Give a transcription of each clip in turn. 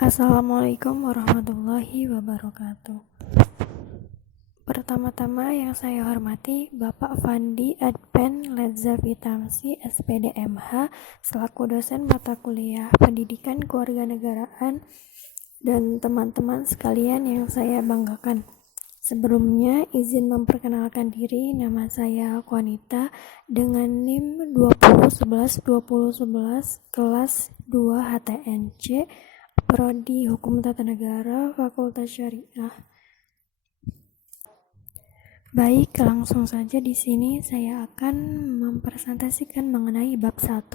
Assalamualaikum warahmatullahi wabarakatuh. Pertama-tama yang saya hormati Bapak Fandi Adpen Lezzavitamsi SPD MH selaku dosen mata kuliah Pendidikan Kewarganegaraan dan teman-teman sekalian yang saya banggakan. Sebelumnya izin memperkenalkan diri, nama saya Konita dengan NIM 2011 kelas 2 HTNC Prodi Hukum Tata Negara Fakultas Syariah. Baik, langsung saja di sini saya akan mempresentasikan mengenai bab 1,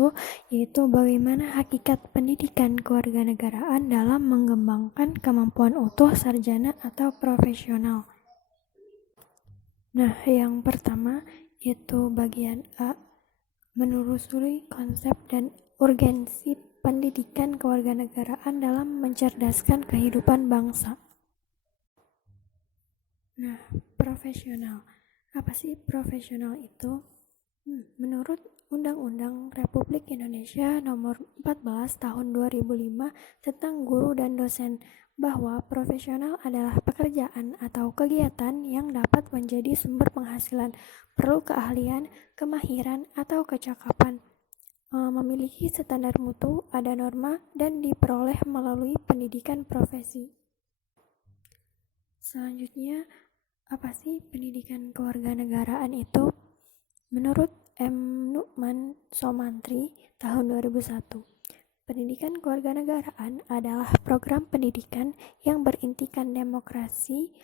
yaitu bagaimana hakikat pendidikan kewarganegaraan dalam mengembangkan kemampuan utuh sarjana atau profesional. Nah, yang pertama yaitu bagian A, menelusuri konsep dan urgensi pendidikan kewarganegaraan dalam mencerdaskan kehidupan bangsa. Nah, profesional. Apa sih profesional itu? Menurut Undang-Undang Republik Indonesia Nomor 14 Tahun 2005 tentang guru dan dosen, bahwa profesional adalah pekerjaan atau kegiatan yang dapat menjadi sumber penghasilan, perlu keahlian, kemahiran, atau kecakapan, memiliki standar mutu, ada norma, dan diperoleh melalui pendidikan profesi. Selanjutnya, apa sih pendidikan kewarganegaraan itu? Menurut M. Nukman Somantri tahun 2001, pendidikan kewarganegaraan adalah program pendidikan yang berintikan demokrasi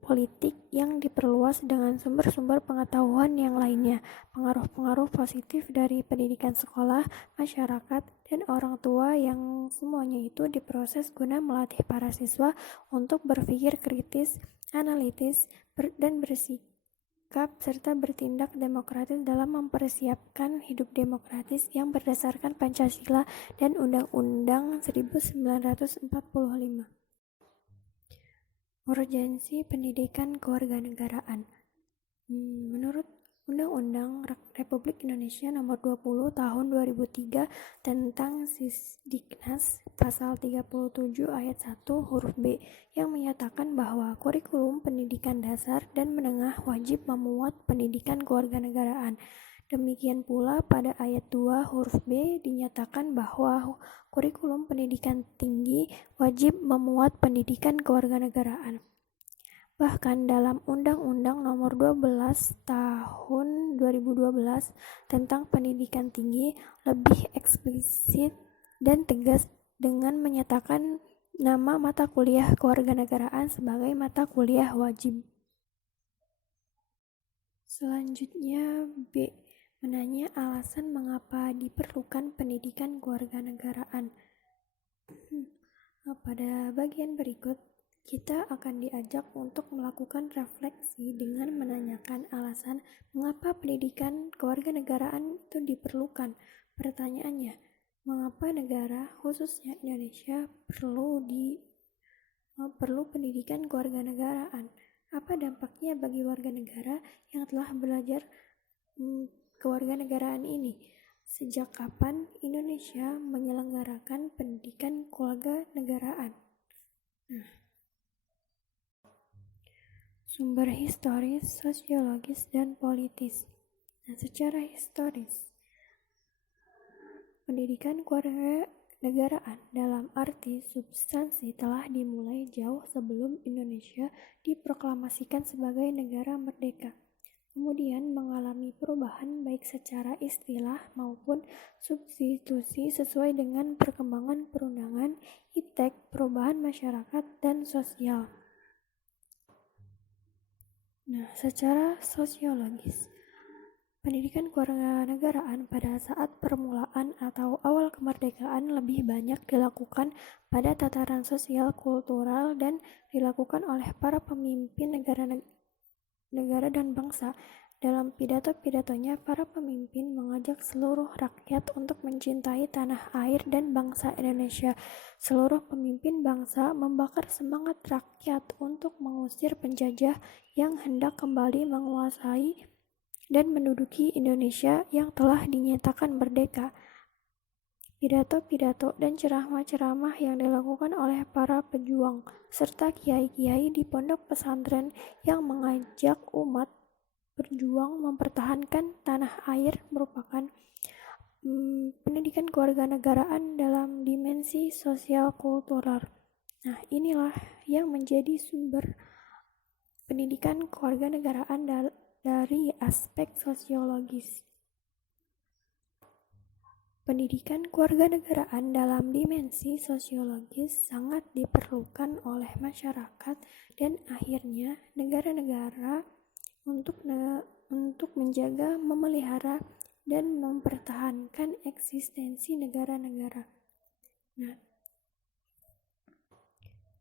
politik yang diperluas dengan sumber-sumber pengetahuan yang lainnya, pengaruh-pengaruh positif dari pendidikan sekolah, masyarakat, dan orang tua yang semuanya itu diproses guna melatih para siswa untuk berpikir kritis, analitis, dan bersikap serta bertindak demokratis dalam mempersiapkan hidup demokratis yang berdasarkan Pancasila dan Undang-Undang 1945. Urgensi pendidikan kewarganegaraan. Menurut Undang-Undang Republik Indonesia Nomor 20 Tahun 2003 tentang Sisdiknas Pasal 37 Ayat 1 huruf B yang menyatakan bahwa kurikulum pendidikan dasar dan menengah wajib memuat pendidikan kewarganegaraan. Demikian pula pada ayat 2 huruf B dinyatakan bahwa kurikulum pendidikan tinggi wajib memuat pendidikan kewarganegaraan. Bahkan dalam Undang-Undang Nomor 12 Tahun 2012 tentang Pendidikan Tinggi lebih eksplisit dan tegas dengan menyatakan nama mata kuliah kewarganegaraan sebagai mata kuliah wajib. Selanjutnya B, menanya alasan mengapa diperlukan pendidikan kewarganegaraan. Pada bagian berikut kita akan diajak untuk melakukan refleksi dengan menanyakan alasan mengapa pendidikan kewarganegaraan itu diperlukan. Pertanyaannya, mengapa negara, khususnya Indonesia, perlu pendidikan kewarganegaraan? Apa dampaknya bagi warga negara yang telah belajar kewarganegaraan ini? Sejak kapan Indonesia menyelenggarakan pendidikan kewarganegaraan? Sumber historis, sosiologis, dan politis. Secara historis, pendidikan kewarganegaraan dalam arti substansi telah dimulai jauh sebelum Indonesia diproklamasikan sebagai negara merdeka. Kemudian mengalami perubahan baik secara istilah maupun substitusi sesuai dengan perkembangan perundangan, iptek, perubahan masyarakat, dan sosial. Secara sosiologis, pendidikan kewarganegaraan pada saat permulaan atau awal kemerdekaan lebih banyak dilakukan pada tataran sosial, kultural, dan dilakukan oleh para pemimpin negara dan bangsa. Dalam pidato-pidatonya, para pemimpin mengajak seluruh rakyat untuk mencintai tanah air dan bangsa Indonesia. Seluruh pemimpin bangsa membakar semangat rakyat untuk mengusir penjajah yang hendak kembali menguasai dan menduduki Indonesia yang telah dinyatakan merdeka. pidato-pidato dan ceramah-ceramah yang dilakukan oleh para pejuang serta kiai-kiai di pondok pesantren yang mengajak umat berjuang mempertahankan tanah air merupakan pendidikan kewarganegaraan dalam dimensi sosial kultural. Nah, inilah yang menjadi sumber pendidikan kewarganegaraan dari aspek sosiologis. Pendidikan kewarganegaraan dalam dimensi sosiologis sangat diperlukan oleh masyarakat dan akhirnya negara-negara untuk menjaga, memelihara, dan mempertahankan eksistensi negara-negara. Nah,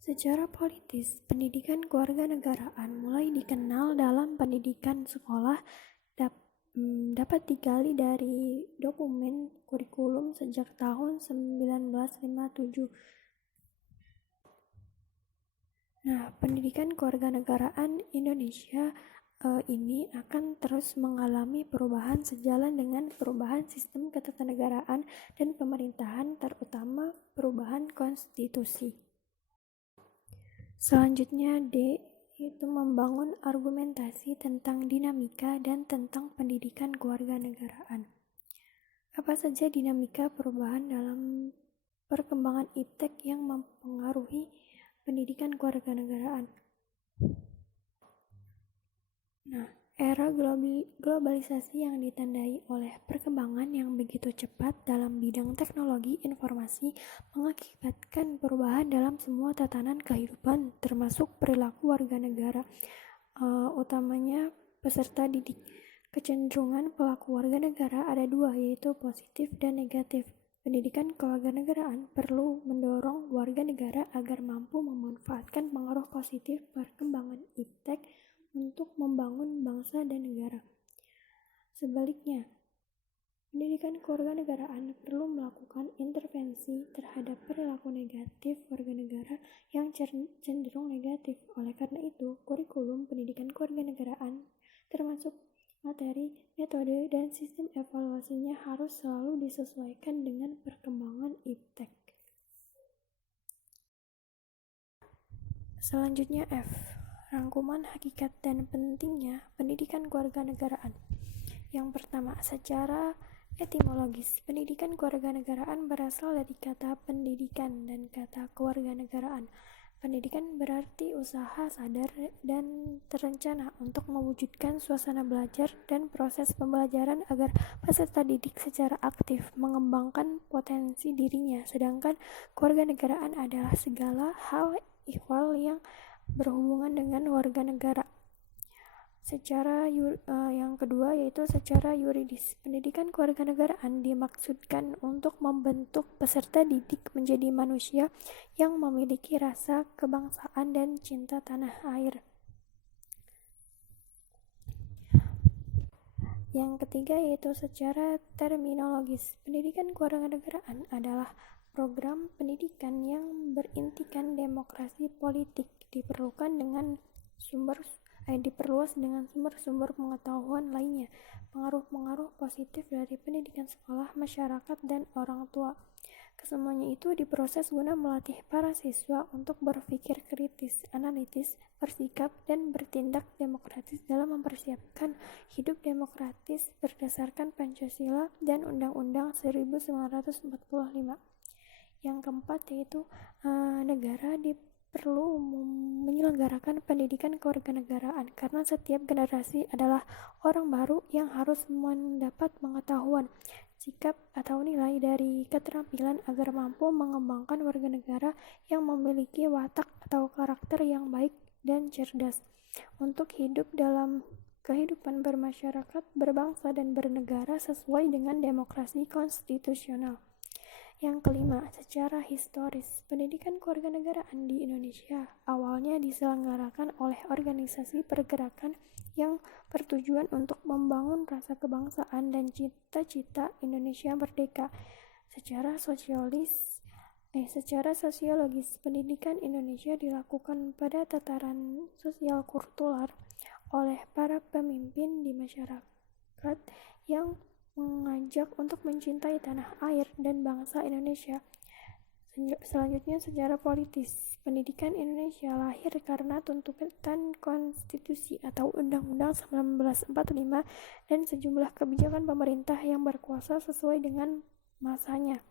secara politis, pendidikan kewarganegaraan mulai dikenal dalam pendidikan sekolah dapat digali dari dokumen kurikulum sejak tahun 1957. Nah, pendidikan kewarganegaraan Indonesia ini akan terus mengalami perubahan sejalan dengan perubahan sistem ketatanegaraan dan pemerintahan, terutama perubahan konstitusi. Selanjutnya, D yaitu membangun argumentasi tentang dinamika dan tentang pendidikan kewarganegaraan. Apa saja dinamika perubahan dalam perkembangan iptek yang mempengaruhi pendidikan kewarganegaraan? Nah, era globalisasi yang ditandai oleh perkembangan yang begitu cepat dalam bidang teknologi informasi mengakibatkan perubahan dalam semua tatanan kehidupan, termasuk perilaku warga negara, utamanya peserta didik. Kecenderungan pelaku warga negara ada dua, yaitu positif dan negatif. Pendidikan kewarganegaraan perlu mendorong warga negara agar mampu memanfaatkan pengaruh positif perkembangan iptek untuk membangun bangsa dan negara. Sebaliknya, pendidikan kewarganegaraan perlu melakukan intervensi terhadap perilaku negatif warga negara yang cenderung negatif. Oleh karena itu, kurikulum pendidikan kewarganegaraan termasuk materi, metode, dan sistem evaluasinya harus selalu disesuaikan dengan perkembangan iptek. Selanjutnya F. Rangkuman hakikat dan pentingnya pendidikan kewarganegaraan. Yang pertama, secara etimologis, pendidikan kewarganegaraan berasal dari kata pendidikan dan kata kewarganegaraan. Pendidikan berarti usaha sadar dan terencana untuk mewujudkan suasana belajar dan proses pembelajaran agar peserta didik secara aktif mengembangkan potensi dirinya, sedangkan kewarganegaraan adalah segala hal ihwal yang berhubungan dengan warga negara. Yang kedua yaitu secara yuridis. Pendidikan kewarganegaraan dimaksudkan untuk membentuk peserta didik menjadi manusia yang memiliki rasa kebangsaan dan cinta tanah air. Yang ketiga yaitu secara terminologis. Pendidikan kewarganegaraan adalah program pendidikan yang berintikan demokrasi politik diperluas dengan sumber-sumber pengetahuan lainnya. Pengaruh-pengaruh positif dari pendidikan sekolah, masyarakat, dan orang tua. Kesemuanya itu diproses guna melatih para siswa untuk berpikir kritis, analitis, bersikap, dan bertindak demokratis dalam mempersiapkan hidup demokratis berdasarkan Pancasila dan Undang-Undang 1945. Yang keempat yaitu negara perlu menyelenggarakan pendidikan kewarganegaraan karena setiap generasi adalah orang baru yang harus mendapat pengetahuan, sikap, atau nilai dari keterampilan agar mampu mengembangkan warga negara yang memiliki watak atau karakter yang baik dan cerdas untuk hidup dalam kehidupan bermasyarakat, berbangsa, dan bernegara sesuai dengan demokrasi konstitusional. Yang kelima, secara historis, pendidikan kewarganegaraan di Indonesia awalnya diselenggarakan oleh organisasi pergerakan yang bertujuan untuk membangun rasa kebangsaan dan cita-cita Indonesia merdeka. Secara sosiologis, pendidikan Indonesia dilakukan pada tataran sosial kultural oleh para pemimpin di masyarakat yang mengajak untuk mencintai tanah air dan bangsa Indonesia. Selanjutnya, secara politis, pendidikan Indonesia lahir karena tuntutan konstitusi atau Undang-Undang 1945 dan sejumlah kebijakan pemerintah yang berkuasa sesuai dengan masanya.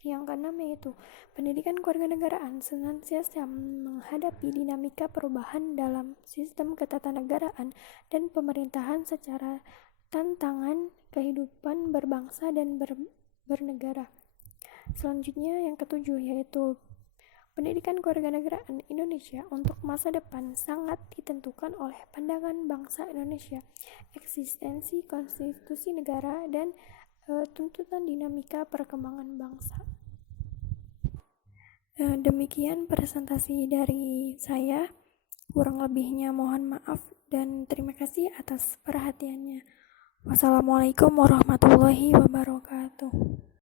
Yang keenam yaitu pendidikan kewarganegaraan senantiasa menghadapi dinamika perubahan dalam sistem ketatanegaraan dan pemerintahan secara tantangan kehidupan berbangsa dan bernegara. Selanjutnya yang ketujuh yaitu pendidikan kewarganegaraan Indonesia untuk masa depan sangat ditentukan oleh pandangan bangsa Indonesia, eksistensi konstitusi negara, dan tuntutan dinamika perkembangan bangsa. Demikian presentasi dari saya, kurang lebihnya mohon maaf dan terima kasih atas perhatiannya. Wassalamualaikum warahmatullahi wabarakatuh.